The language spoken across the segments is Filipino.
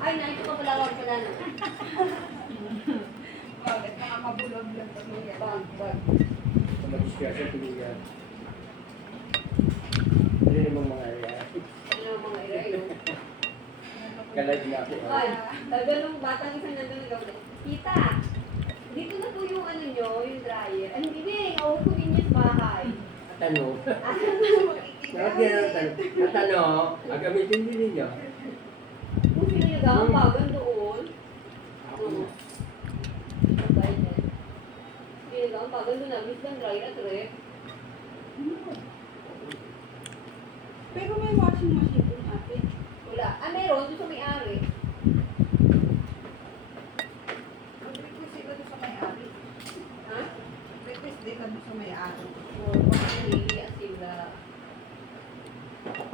Ay, naito ka pala, wag pala na. Bakit? Mga mabulog lang sa mga Bag. Sa madisgrasya, tuluyan. Ano namang mga area? Ano ang mga irayo? Kalag na ako. Ay, tagalong batang isang nandun na gawin. Tita, dito na po yung ano nyo, yung dryer. Ay, hindi, awag ko din yung bahay. Tanong. makikita. Bakit yan ang tanong? Natanong, gamitin din ninyo. Kung sino yung daang bagan doon. Oo. Bahay na. Sino yung daang bagan doon, nabis ng dryer at rep. Pero may washing machine dun ate. Wala. Ah, meron, doon sa may-ari. Mag-request sila doon sa may-ari. Ha? Request din ka doon sa may-ari. Or pag-ili at sila.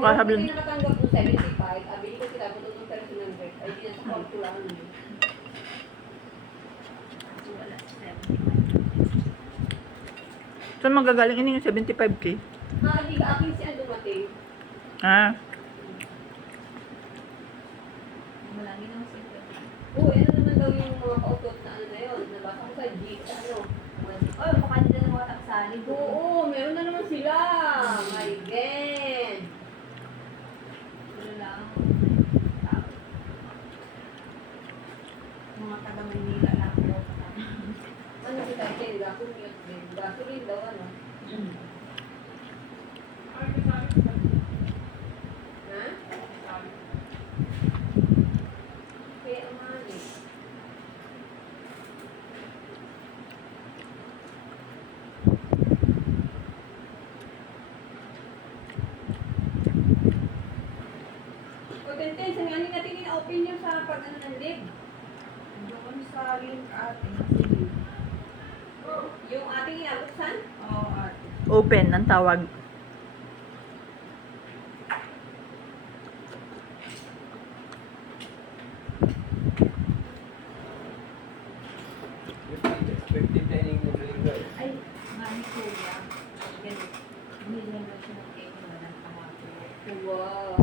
Wala sabi Hindi nakatanggap ng 75, abili ko sila kung itong personal break. Ay, di na sa kulturan nyo. Saan magagaling ini yung 75K? Ah, di ka akin si ang dumating. Ah, Oo, ano naman daw yung mga pautot na ano na yun. Nabasa ko sa G, ano. Oh, baka nila ng mga taksali. Oo, meron na naman sila. My God. Ano lang. Mga taga Maynila lang po. Ano si Titan? Gasoline din. Gasoline daw, ano. Ha? Kaya amali. O, Tenten, sanganin natin yung opinion sa pag-ano ng lib. Doon sa link ate. Sige. Yung ating inabuksan. Oo ate. open ang tawag. Effective training mo rin ba? Ay, mami ko yan. Ganun. Binigyan daw siya ng cake na ng kahapon. Wow.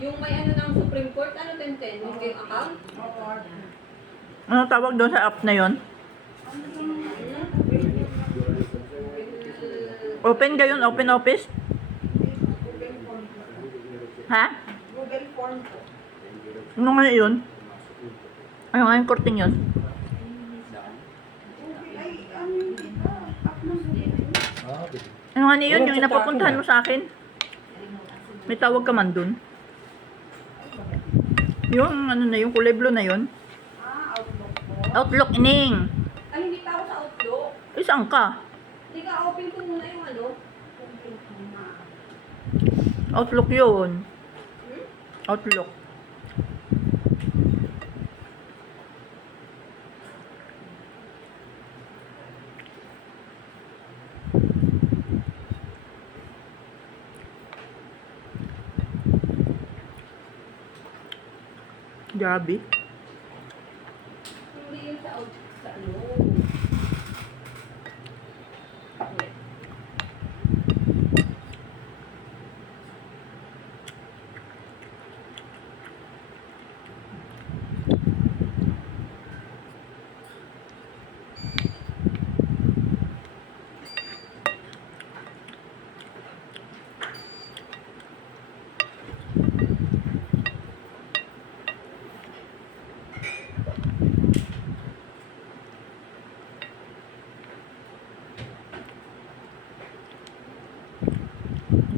Yung may ano ng Supreme Court, ano, Tenten? Yung game account? Oo ate. Ano tawag doon sa app na yon? Open gayon, open office? Google form po. Ha? Google form po. Ano nga yun? Ano nga yung korting yun? Ay, ano yung kita? App ng Google. Ano nga yun? Yung inapapuntahan mo sa akin? May tawag ka man dun? Yung ano na yung kulay blue na yun? Outlook po. Outlook ining. Ay, hindi pa ako sa Outlook. Isang ka? Hindi ka, open ko muna yung ano. Google form na. Outlook yun. Hmm? Outlook. Gabi. Hindi yun sa Outlook. Sa ano. Wait.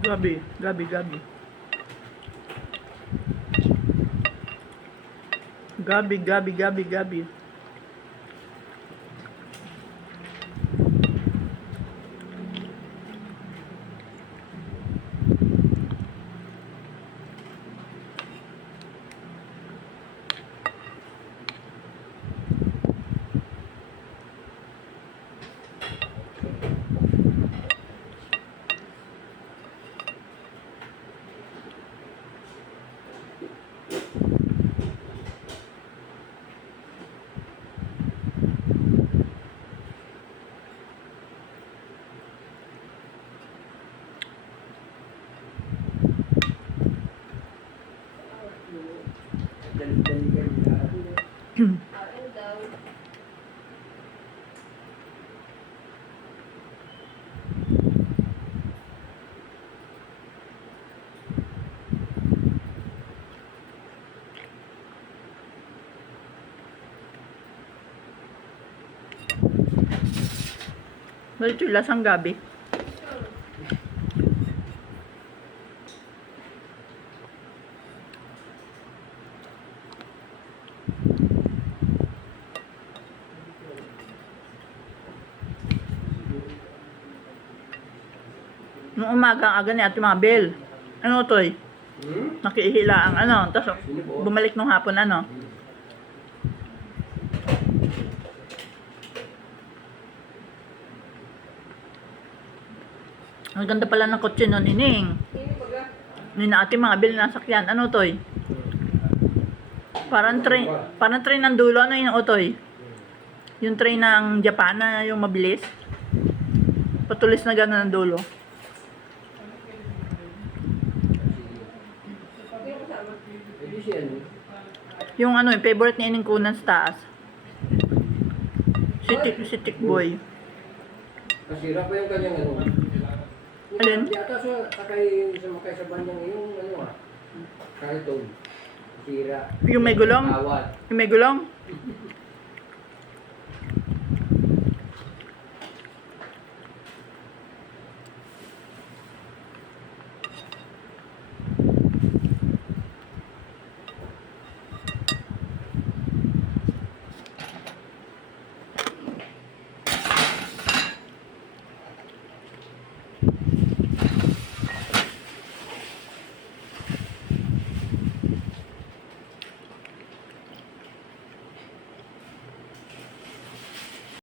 Gabi. Gabi, gabi. Gabi, gabi, gabi, gabi. Bakit yung lasang gabi? Nung umaga ang aga ni Ate Mabel. Ano to eh? Nakihila ang ano. Tapos Sino po? bumalik nung hapon ano. Ang ganda pala ng kotse nun, Ining. Sino baga? Ni na Ate Mabel na sakyan. Ano to eh? Parang train ng dulo. Ano yung otoy? Yung train ng Japan na yung mabilis. Patulis na gano'n ng dulo. Sino kasama? Hindi siya, ano? Yung ano, yung favorite ni Ining Kunan sa taas. Si Tick Boy. Kasira pa yung kanyang ano. Alin? Yata sumakay sa banyang yung ano Carlton. Sira. Yung may gulong? Awat. Yung may gulong?